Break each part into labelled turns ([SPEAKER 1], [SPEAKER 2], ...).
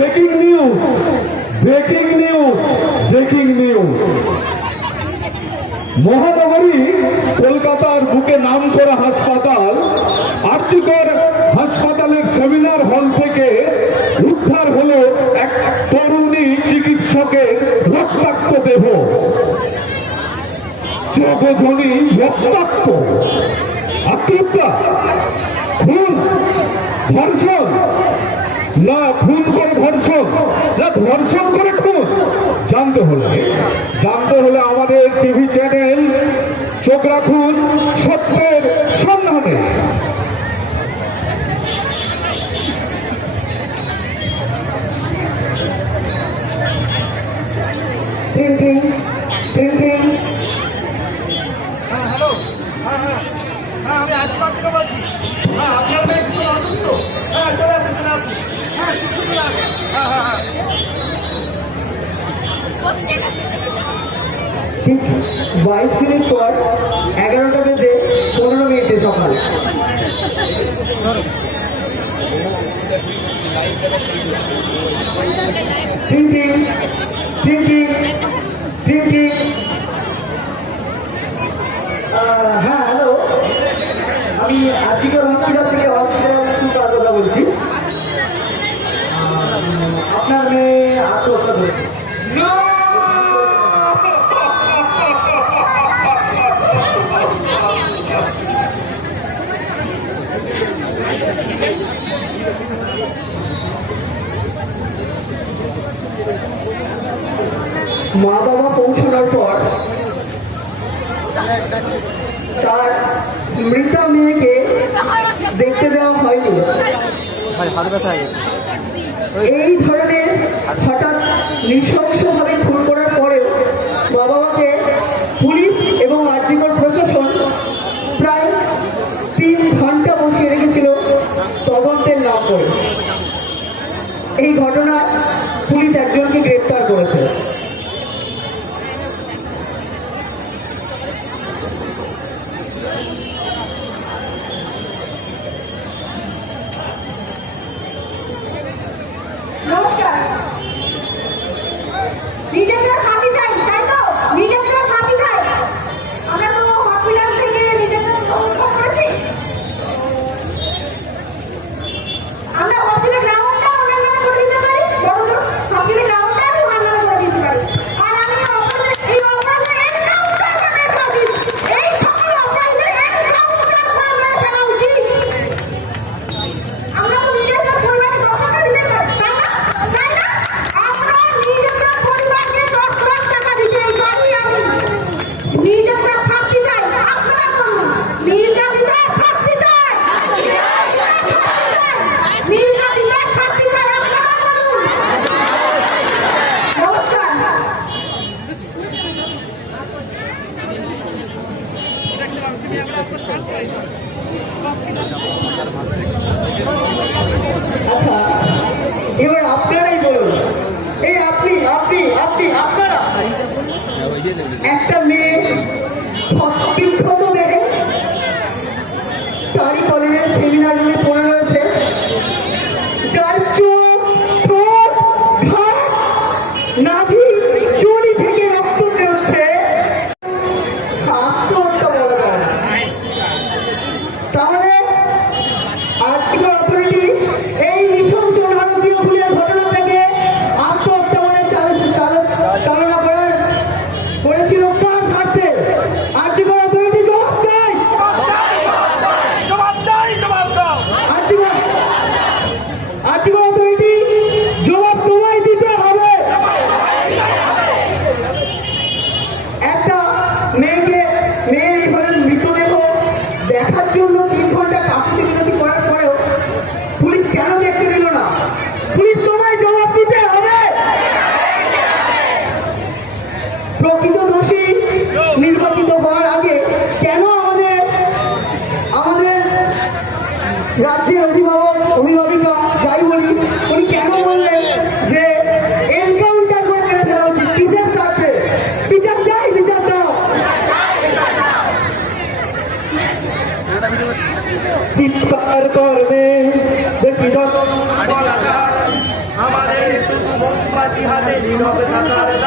[SPEAKER 1] Breaking news breaking news breaking news
[SPEAKER 2] মহানগরী কলকাতার বুকে নাম করা হাসপাতাল আর্চিকর হাসপাতালের সেমিনার হল থেকে উদ্ধার হলো এক তরুণী চিকিৎসকের রক্তাক্ত দেহ। চোখনি রক্তাক্ত। আত্মহত্যা খুন, ধর্ষণ। না খুন করে ধর্ষণ, না ধর্ষণ করে খুন। জানতে হলে জানতে হলে আমাদের টিভি চ্যানেল
[SPEAKER 3] হ্যাঁ
[SPEAKER 1] হ্যালো আমি আর্থিক হসপিটাল মা বাবা পৌঁছানোর পর তার মৃত মেয়েকে দেখতে দেওয়া হয়নি। এই ধরনের হঠাৎ নৃশংসভাবে খুন করার পরেও মা বাবাকে পুলিশ এবং আর্যিকর প্রশাসন প্রায় তিন ঘণ্টা বসিয়ে রেখেছিল তদন্তের না করে। এই ঘটনা পুলিশ একজনকে গ্রেপ্তার করেছে।
[SPEAKER 4] Ya it.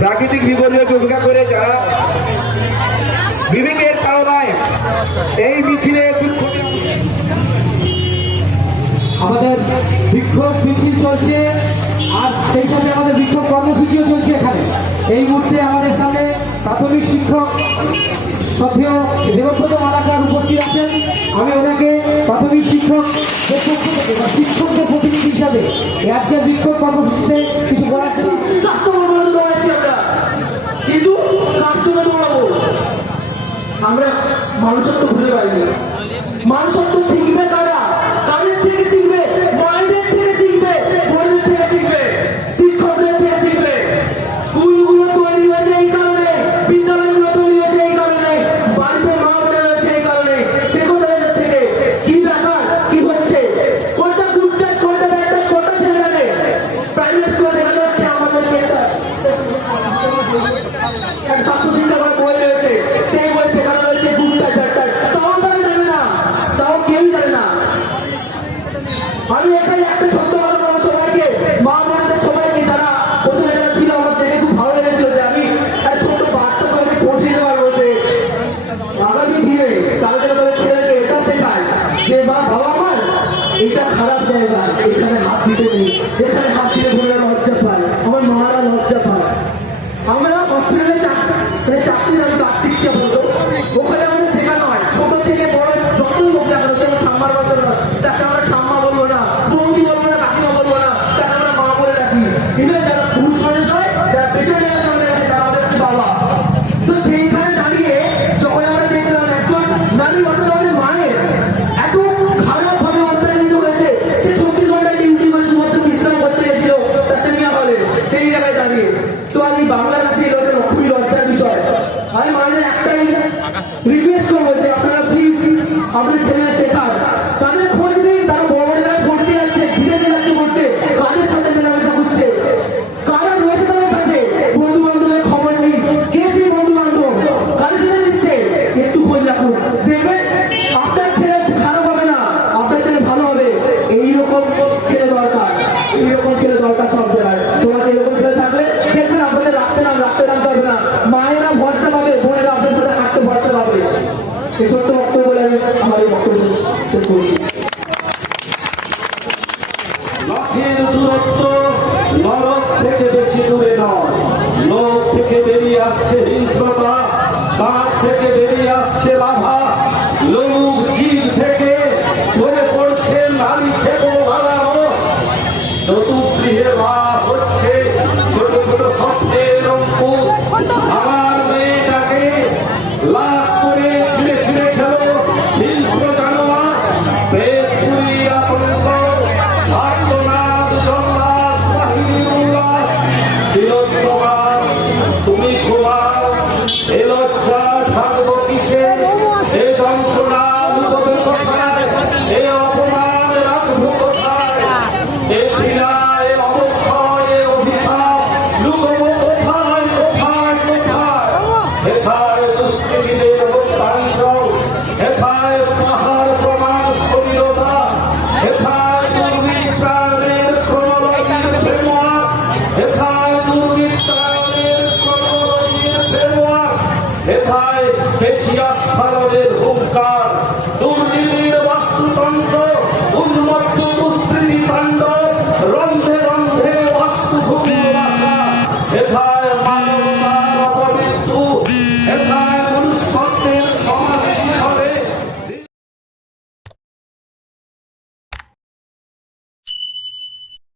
[SPEAKER 2] প্রাকৃতিক বিপর্যয় উপেক্ষা করে যারা বিবেকের কারণায় এই মিছিলে
[SPEAKER 4] আমাদের বিক্ষোভ মিছিল চলছে আর সেই সাথে আমাদের বিক্ষোভ কর্মসূচিও চলছে এখানে। এই মুহূর্তে আমাদের সামনে প্রাথমিক শিক্ষক সত্ত্বেও দেবব্রত মালাকার উপস্থিত আছেন। আমি ওনাকে প্রাথমিক শিক্ষক শিক্ষকদের প্রতিনিধি হিসাবে আজকের বিক্ষোভ কর্মসূচিতে কিছু বলার
[SPEAKER 5] কিন্তু কার জন্য দৌড়াবো আমরা মানুষত্ব ভুলে পাইনি। মানুষত্ব এটাই একটা
[SPEAKER 6] শব্দ empire